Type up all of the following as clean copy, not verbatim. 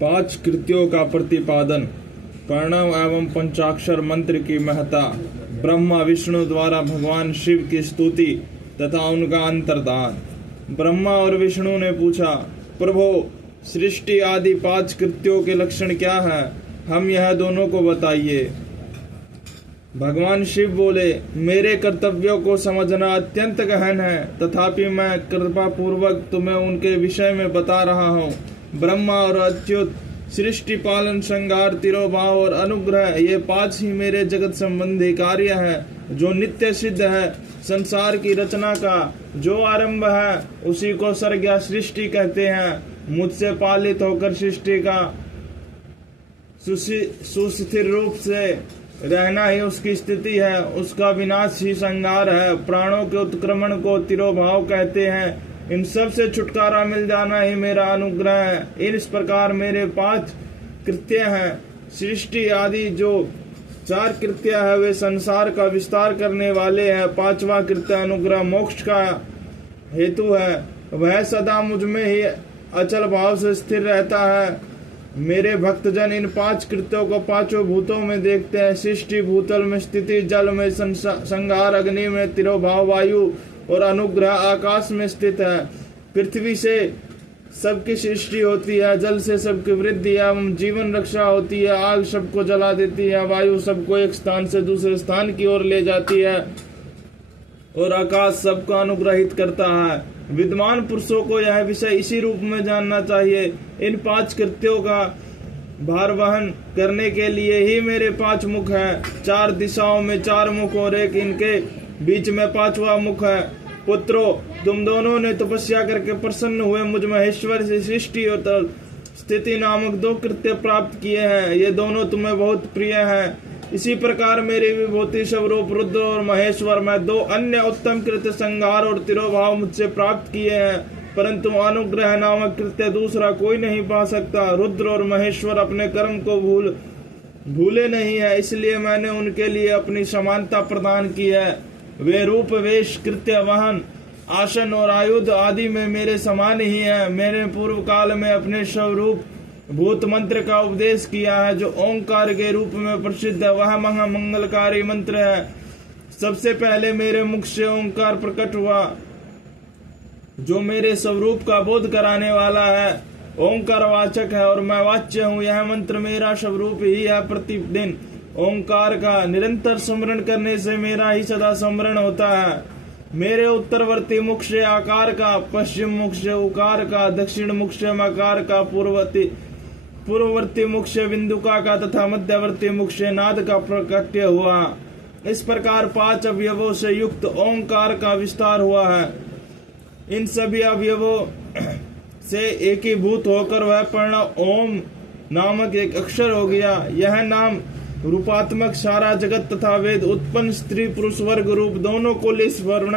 पांच कृत्यों का प्रतिपादन, प्रणव एवं पंचाक्षर मंत्र की महत्ता, ब्रह्मा विष्णु द्वारा भगवान शिव की स्तुति तथा उनका अंतर्धान। ब्रह्मा और विष्णु ने पूछा, प्रभो, सृष्टि आदि पांच कृत्यों के लक्षण क्या हैं? हम यह दोनों को बताइए। भगवान शिव बोले, मेरे कर्तव्यों को समझना अत्यंत गहन है, तथापि मैं कृपा पूर्वक तुम्हें उनके विषय में बता रहा हूँ। ब्रह्मा और अच्युत, सृष्टि, पालन, संहार, तिरोभाव और अनुग्रह, ये पांच ही मेरे जगत संबंधी कार्य हैं जो नित्य सिद्ध है। संसार की रचना का जो आरंभ है उसी को सर्ग या सृष्टि कहते हैं। मुझसे पालित होकर सृष्टि का सुस्थिर रूप से रहना ही उसकी स्थिति है, उसका विनाश ही संहार है। प्राणों के उत्क्रमण को तिरोभाव कहते हैं। इन सब से छुटकारा मिल जाना ही मेरा अनुग्रह है। इस प्रकार मेरे पांच कृत्य हैं। सृष्टि आदि जो चार कृत्य है वे संसार का विस्तार करने वाले हैं। पांचवा कृत्य अनुग्रह मोक्ष का हेतु है। वह सदा मुझ में ही अचल भाव से स्थिर रहता है। मेरे भक्तजन इन पांच कृत्यों को पांचों भूतों में देखते हैं। सृष्टि भूतल में, स्थिति जल में, संहार अग्नि में, तिरोभाव वायु और अनुग्रह आकाश में स्थित है। पृथ्वी से सबकी सृष्टि होती है, जल से सबकी वृद्धि एवं जीवन रक्षा होती है, आग सबको जला देती है, वायु सबको एक स्थान से दूसरे स्थान की ओर ले जाती है और आकाश सबको अनुग्रहित करता है। विद्वान पुरुषों को यह विषय इसी रूप में जानना चाहिए। इन पांच कृत्यों का भार वहन करने के लिए ही मेरे पांच मुख हैं। चार दिशाओं में चार मुख और एक इनके बीच में पांचवा मुख है। पुत्रों, तुम दोनों ने तपस्या करके प्रसन्न हुए मुझ महेश्वर से सृष्टि और स्थिति नामक दो कृत्य प्राप्त किए हैं। ये दोनों तुम्हें बहुत प्रिय हैं। इसी प्रकार मेरे विभूति स्वरूप रुद्र और महेश्वर में दो अन्य उत्तम कृत्य संहार और तिरोभाव मुझसे प्राप्त किए हैं, परंतु अनुग्रह नामक कृत्य दूसरा कोई नहीं पा सकता। रुद्र और महेश्वर अपने कर्म को भूले नहीं है, इसलिए मैंने उनके लिए अपनी समानता प्रदान की है। वे रूप, वेश, कृत्य, वाहन, आसन और आयुध आदि में मेरे समान ही है। मैंने पूर्व काल में अपने स्वरूप भूत मंत्र का उपदेश किया है, जो ओंकार के रूप में प्रसिद्ध है। वह महामंगलकारी मंत्र है। सबसे पहले मेरे मुख से ओंकार प्रकट हुआ, जो मेरे स्वरूप का बोध कराने वाला है। ओंकार वाचक है और मैं वाच्य हूँ। यह मंत्र मेरा स्वरूप ही है। प्रतिदिन ओंकार का निरंतर स्मरण करने से मेरा ही सदा स्मरण होता है। मेरे उत्तरवर्ती मुख से आकार का, पश्चिम मुख से उकार का, दक्षिण मुख से मकार का, पूर्ववर्ती मुख से बिंदुका का तथा मध्यवर्ती मुख से नाद का प्रकट्य हुआ। इस प्रकार पांच अवयवों से युक्त ओंकार का विस्तार हुआ है। इन सभी अवयवों से एकीभूत होकर वह प्रणव ओम नामक एक अक्षर हो गया। यह नाम रूपात्मक सारा जगत तथा वेद उत्पन्न स्त्री पुरुष वर्ग रूप दोनों को इस वर्ण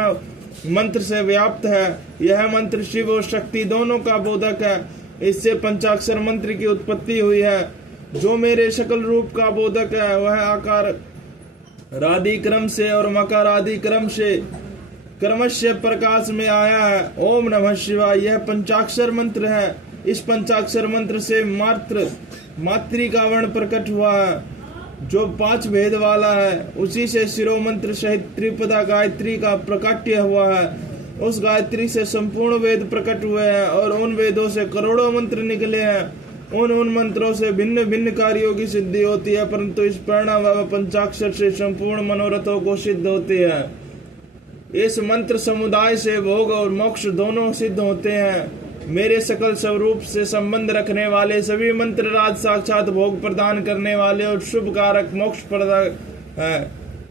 मंत्र से व्याप्त है। यह मंत्र शिव और शक्ति दोनों का बोधक है। इससे पंचाक्षर मंत्र की उत्पत्ति हुई है। जो मेरे शकल रूप का बोधक है वह आकार आदि क्रम से और मकार आदि क्रम से क्रमशः प्रकाश में आया है। ओम नमः शिवाय यह पंचाक्षर मंत्र है। इस पंचाक्षर मंत्र से मातृ का वर्ण प्रकट हुआ है, जो पांच भेद वाला है। उसी से शिरो मंत्र सहित त्रिपदा गायत्री का प्रकाट्य हुआ है। उस गायत्री से संपूर्ण वेद प्रकट हुए हैं और उन वेदों से करोड़ों मंत्र निकले हैं। उन मंत्रों से भिन्न भिन्न कार्यों की सिद्धि होती है, परंतु इस प्रणव व पंचाक्षर से संपूर्ण मनोरथों को सिद्ध होते हैं। इस मंत्र समुदाय से भोग और मोक्ष दोनों सिद्ध होते हैं। मेरे सकल स्वरूप से संबंध रखने वाले सभी मंत्र राज साक्षात भोग प्रदान करने वाले और शुभ कारक मोक्ष प्रदान है।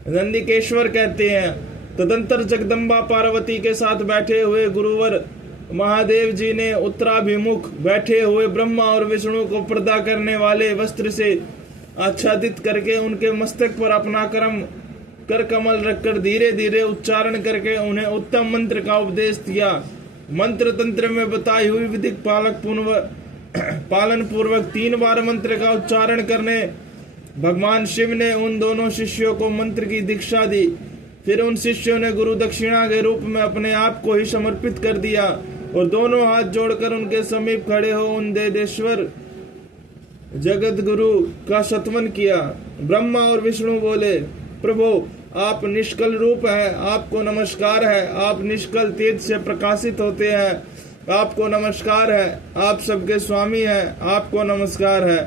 नंदिकेश्वर कहते हैं, तदंतर जगदम्बा पार्वती के साथ बैठे हुए गुरुवर महादेव जी ने उत्तराभिमुख बैठे हुए ब्रह्मा और विष्णु को पर्दा करने वाले वस्त्र से आच्छादित करके उनके मस्तक पर अपना कर कमल रखकर धीरे धीरे उच्चारण करके उन्हें उत्तम मंत्र का उपदेश दिया। मंत्र तंत्र में बताई हुई विधिक पालन पूर्वक 3 बार मंत्र का उच्चारण करने भगवान शिव ने उन दोनों शिष्यों को मंत्र की दीक्षा दी। फिर उन शिष्यों ने गुरु दक्षिणा के रूप में अपने आप को ही समर्पित कर दिया और दोनों हाथ जोड़कर उनके समीप खड़े हो उन देवेश्वर जगत गुरु का सत्वन किया। ब्रह्मा और विष्णु बोले, प्रभु आप निष्कल रूप है, आपको नमस्कार है। आप निष्कल तेज से प्रकाशित होते हैं, आपको नमस्कार है। आप सबके स्वामी हैं, आपको नमस्कार है।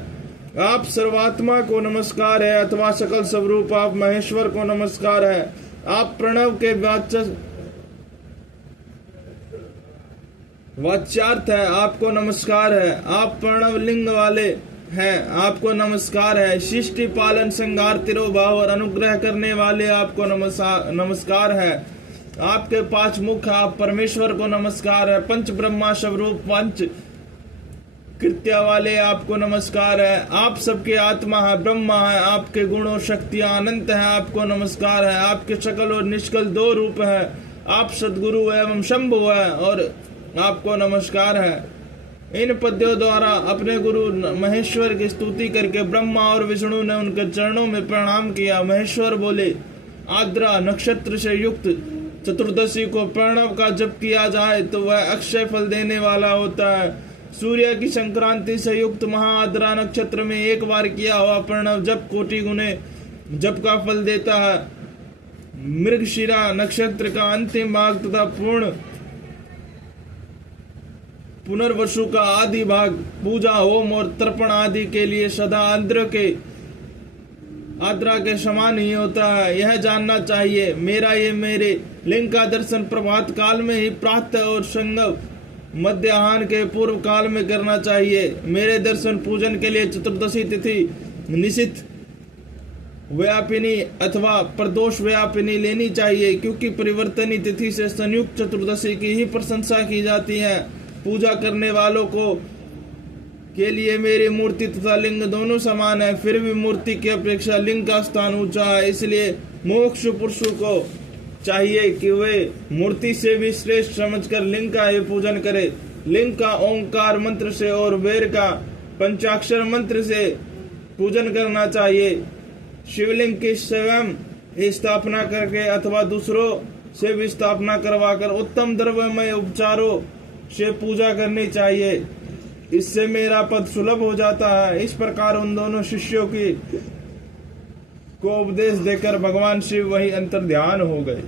आप सर्वात्मा को नमस्कार है, अथवा सकल स्वरूप आप महेश्वर को नमस्कार है। आप प्रणव के वाच्यार्थ है, आपको नमस्कार है। आप प्रणव लिंग वाले हैं, आपको नमस्कार है। सृष्टि पालन संहार तिरोभाव और अनुग्रह करने वाले आपको नमस्कार है। आपके 5 मुख, आप परमेश्वर को नमस्कार है। पंच ब्रह्मा स्वरूप पंच कृत्य वाले आपको नमस्कार है। आप सबके आत्मा है, ब्रह्मा है। आपके गुण और शक्तियां अनंत है, आपको नमस्कार है। आपके सकल और निष्कल 2 रूप है। आप सदगुरु एवं शंभु है और आपको नमस्कार है। इन पद्यों द्वारा अपने गुरु महेश्वर की स्तुति करके ब्रह्मा और विष्णु ने उनके चरणों में प्रणाम किया। महेश्वर बोले, आद्रा नक्षत्र से युक्त चतुर्दशी को प्रणव का जप किया जाए तो वह अक्षय फल देने वाला होता है। सूर्य की संक्रांति से युक्त महाआद्रा नक्षत्र में एक बार किया हुआ प्रणव जप कोटि गुने जप का फल देता है। मृगशिरा नक्षत्र का अंतिम भाग तथा पुनर्वसु का आदि भाग पूजा, होम और तर्पण आदि के लिए सदा आद्रा के समान ही होता है। यह जानना चाहिए। मेरे लिंग का दर्शन प्रभात काल में ही, प्रातः और संगम मध्याह्न के पूर्व काल में करना चाहिए। मेरे दर्शन पूजन के लिए चतुर्दशी तिथि निशित व्यापिनी अथवा प्रदोष व्यापिनी लेनी चाहिए, क्योंकि परिवर्तनी तिथि से संयुक्त चतुर्दशी की ही प्रशंसा की जाती है। पूजा करने वालों के लिए मेरी मूर्ति तथा लिंग दोनों समान है, फिर भी मूर्ति की अपेक्षा लिंग का स्थान ऊंचा है। इसलिए मोक्ष पुरुषों को चाहिए कि वे मूर्ति से भी श्रेष्ठ समझकर लिंग का ही पूजन करें। लिंग का ओंकार मंत्र से और वेद का पंचाक्षर मंत्र से पूजन करना चाहिए। शिवलिंग की स्वयं ही स्थापना करके अथवा दूसरों से भी स्थापना करवाकर उत्तम द्रव्यमय उपचारों से पूजा करनी चाहिए। इससे मेरा पद सुलभ हो जाता है। इस प्रकार उन दोनों शिष्यों को उपदेश देकर भगवान शिव वही अंतर्ध्यान हो गए।